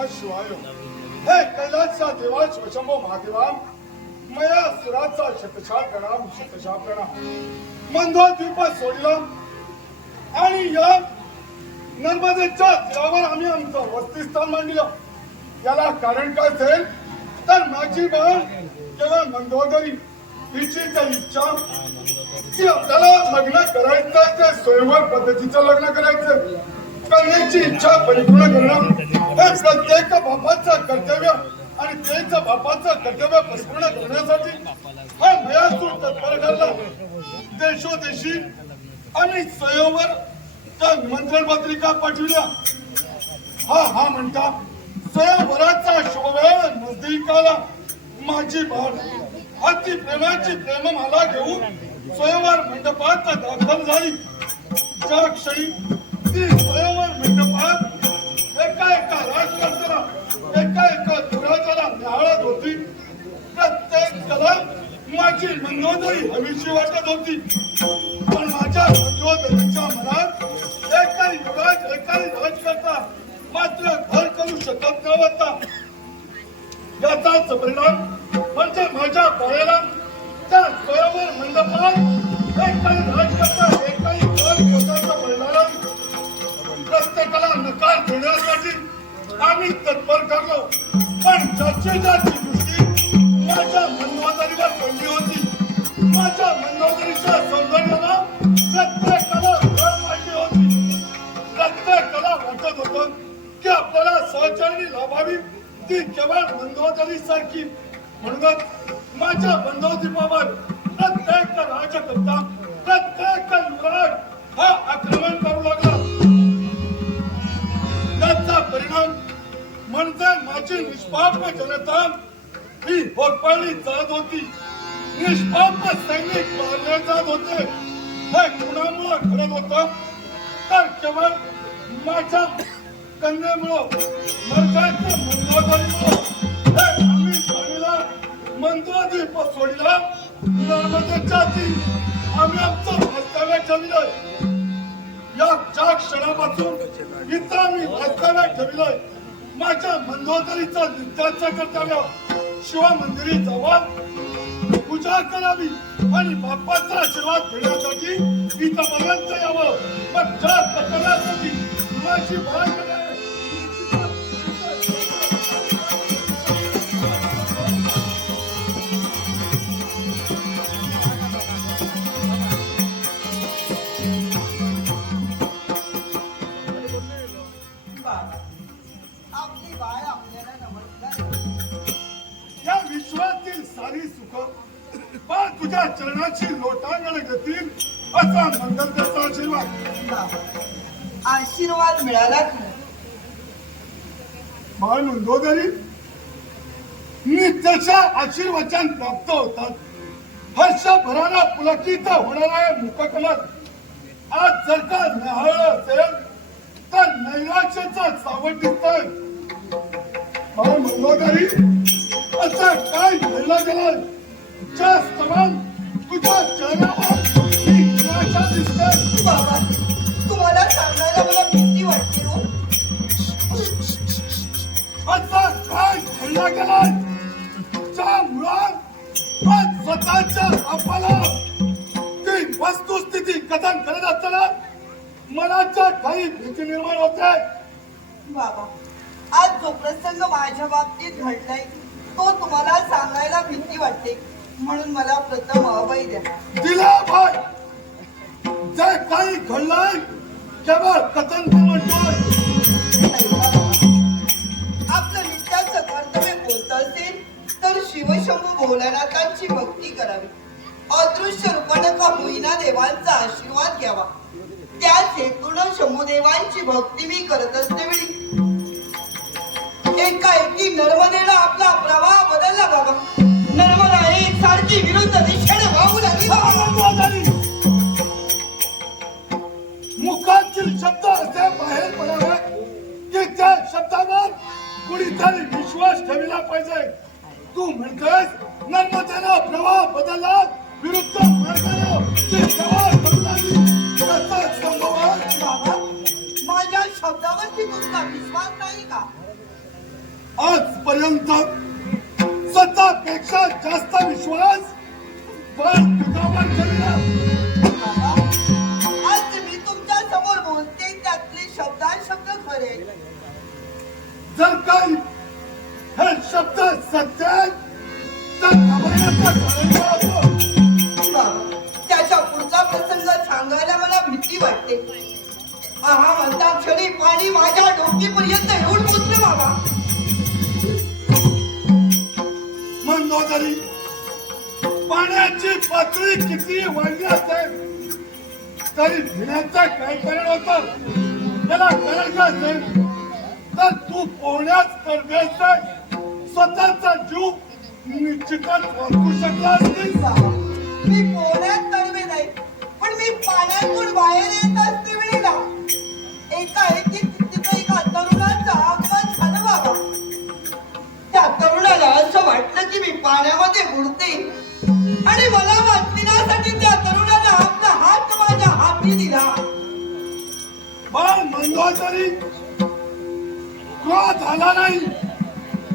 नम शिवाय. हे कैलासचा देवा शिवशंभो महादेवा मया सुराचा शतशा प्रणाम शतशा प्रणाम. मंदो द्वीप सोडला आणि या नर्मदेच्या तीरावर आम्ही आमचं वस्तीस्थान मांडलं. याला कारण काय असेल? तर माझी बहीण केवळ मंदोदरी तिची तर इच्छा की आपल्याला लग्न करायचं ते स्वयंवर पद्धतीचं लग्न करायचं करण्याची इच्छा परिपूर्ण करणं प्रत्येक बापाचं कर्तव्य आणि तेच बापाचं कर्तव्य परिपूर्ण करण्यासाठी हा भयासूर तत्पर ठरला देशोदेशी आणि सयोवर त्या निमंत्रण पत्रिका पाठविल्या. हा हा म्हणता सयोवराचा शोभेळ नजदीक आला माझी भाड अति प्रेमाची प्रेम मला घेऊन स्वयंवर मंडपात दाखल झाली. ज्या क्षणी ती स्वयंवर मंडपात एका एका राजकर्त्याला एका एका दुराजाला न्याहाळत होती. प्रत्येक कलम माझी मंदोदरी हवीशी वाटत होती. पण माझ्या मंदोदरीच्या मनात एकाही युवराज एकाही राजकर्ता मात्र घर करू शकत नव्हता. याचाच परिणाम तत्पर ठरलो पण चर्चेच्या दृष्टी माझ्या मनोदरीवर पडली होती. माझ्या मनोदरीच्या सौंदर्याला प्रत्येकाला भर पाहिजे होती. प्रत्येकाला वाटत होत की आपल्याला सहचारणी लाभावी ती केवळ मंदोदरी सारखी म्हणूनच माझ्या बंदोदीपावर प्रत्येक राजकर्ता निष्पाप जनता ही होरपळली जात होती. निष्पाप सैनिक मारले जात होते. हे कुणामुळे घडत होत? तर केवळ माझ्या कन्यामुळं मर्जाच्या मंदोदरीमुळं हे आम्ही स्वामीला मंदोदीप सोडला. नर्मदेच्या आम्ही आमचं वास्तव्य ठेवलं या चार क्षणापासून इथं मी वास्तव्य ठेवलंय माझ्या मंदोदरीचा नित्याचा कर्तव्य. शिवमंदिरी जावं. पूजा करावी आणि बाप्पाचा आशीर्वाद घेण्यासाठी इथं पर्यंत यावं. मग ज्या कर्तव्यासाठी माझी भाग बाबा आशीर्वाद मिळाला की? नाही? बाळ नोंदोदरी नित्याच्या आशीर्वचन प्राप्त होतात हर्षभराला पुलकित होणाऱ्या मुखकमल आज जर का न्याहाळ असेल तर नैराश्याचा सावटीत दिसतोय. बाळ मंगोदरी असं काय घडलं गेलं ज्या समान तुझ्या चेहऱ्यावर निराशा दिसते बाबा तुम्हाला सांगायला मला भीती वाटते हो. असं काय ज्या मुळात आज स्वतःच्या आपला ती वस्तुस्थिती कथन करत असताना मनाच्या काही भीती निर्माण होते. बाबा आज जो प्रसंग माझ्या बाबतीत घडलाय तो तुम्हाला सांगायला भीती वाटते. म्हणून मला प्रथम अभय द्या. दिला भाई जे काही घडलंय केवळ कथन आपलं नित्याचं कर्तव्य होत असेल? तर शिवशंभू भोलानाथांची भक्ती करावी. अदृश्य रूपानं का होईना देवांचा आशीर्वाद घ्यावा? त्याच हेतून शंभूदेवांची भक्ती मी करत असते. वेळी एकाएकी नर्मदेला आपला प्रवाह बदलला बाबा. तुमचा विश्वास नाही का? आजपर्यंत स्वतःपेक्षा जास्त विश्वास आज मी तुमच्यासमोर बोलते त्यातले शब्दाशब्द खरे. जर काही हे शब्द सत्य त्याच्या पुढचा प्रसंग सांगायला मला भीती वाटते. आहा म्हणता क्षणी पाणी माझ्या डोकीपर्यंत येऊन पोचले बाबा. मंदोदरी पाण्याची पातळी किती वाढली असेल तरी भिण्याचं काय कारण होतं? त्याला कारण काय असेल? तर तू पोहण्यास स्पर्धेचा स्वतःचा जीव निश्चितच वाचू शकला असतील मी पोहण्यात तळवे नाही पण मी पाण्यातून बाहेर येत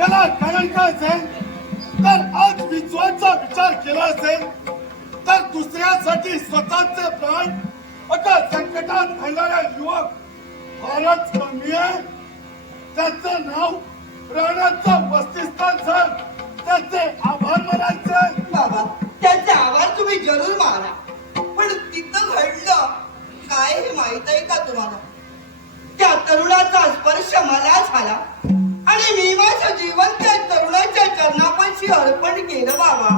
त्याला कारण काय असेल? तर आज विश्वाचा विचार केला असेल तर दुसऱ्यासाठी स्वतःचे प्राण आता संकटात घालणारा युवक फारच कमी आहे. त्याचं नाव प्राणाचं वस्तिस्थान सर. त्याचे आभार मानायचे बाबा त्याचे आवाज तुम्ही जरूर मारा पण तिथं घडलं काय हे माहीत आहे का तुम्हाला? त्या तरुणाचा स्पर्श मला झाला. आणि मी माझं जीवन त्या तरुणाच्या चरणापाशी अर्पण केलं बाबा.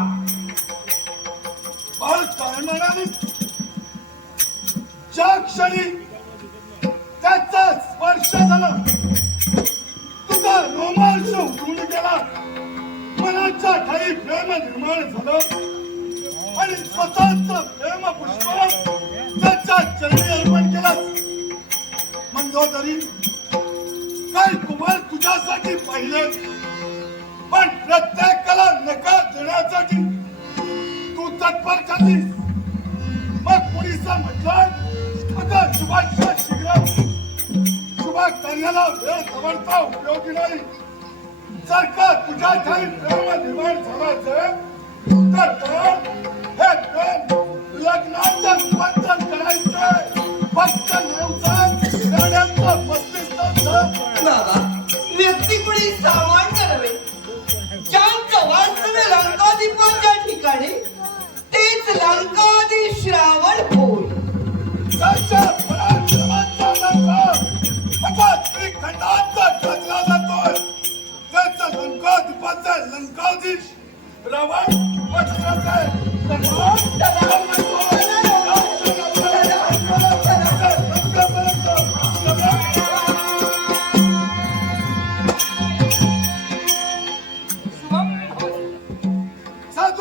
बाळ ज्या क्षणी त्याचा स्पर्श झाला तुझा रोमांच उघडून गेला. मनाच्या ठाई प्रेम निर्माण झालं. आणि स्वतःच प्रेम पुष्प त्याच्या चरणी अर्पण केलं. मंदोदरी कुमार तुझ्यासाठी पाहिले. पण प्रत्येकाला नकार देण्यासाठी तू तत्पर झालीस. मग पोलिसां म्हटलं आता शुभाच्या शिबिरात सुभाष कार्याला वेळ समर्था उपयोगी नाही. जर का तुझ्या ठाई प्रेम निर्माण झाला असेल, तर हे प्रेम.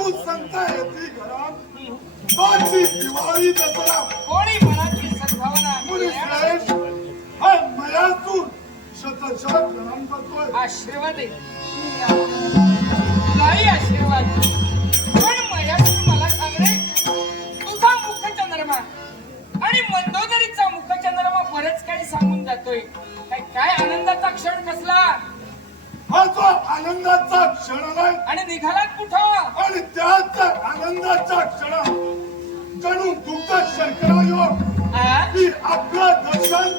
साधू संत येते घरात तोची दिवाळी दसरा. कोणी मनाची सद्भावना मुली श्रेष्ठ हा मयातून शतशः प्रणाम करतोय आशीर्वाद. आहे तुलाही आशीर्वाद पण मयाशी मला सांग रे तुझा मुखचंद्रमा आणि मंदोदरीचा मुखचंद्रमा बरेच काही सांगून जातोय. काय काय आनंदाचा क्षण कसला? हा जो आनंदाचा क्षण आलाय आणि निघालात कुठं? आणि त्याच आनंदाचा क्षण. जणू दुःख शंकरा योग आ? की आपलं दर्शन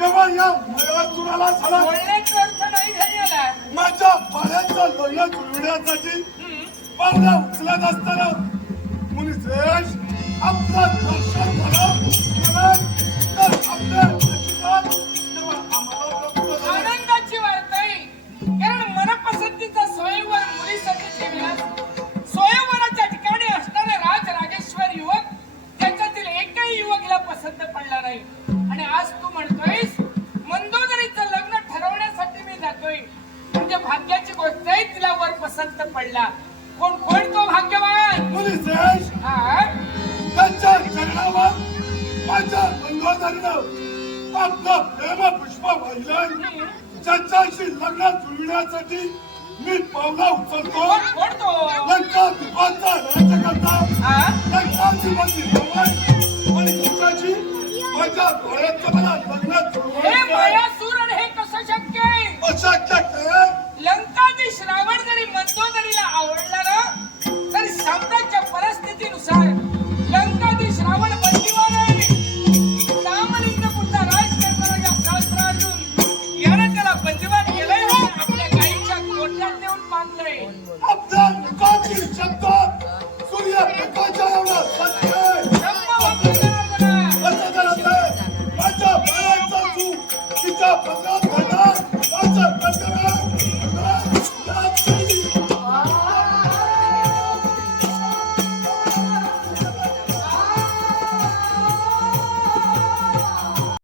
केवळ या मयासुराला झालं? बोलण्याचा अर्थ नाही घरी आला माझ्या पाण्याचं लोणं जुळवण्यासाठी पावला उचलत असताना मुनी श्रेष्ठ आपलं दर्शन झालं. तर आपल्या बंधुदारीनं आपलं प्रेम पुष्प वाहिलंय. ज्याच्याशी लग्न जुळविण्यासाठी मी पावला उचलतो. कोण कोण तो लंका दीपाचा राज्यकर्ता हा लंकाची मंत्री भगवान आणि तुमच्याशी माझ्या डोळ्याचं मला लग्न हे जुळवायचं अशक्य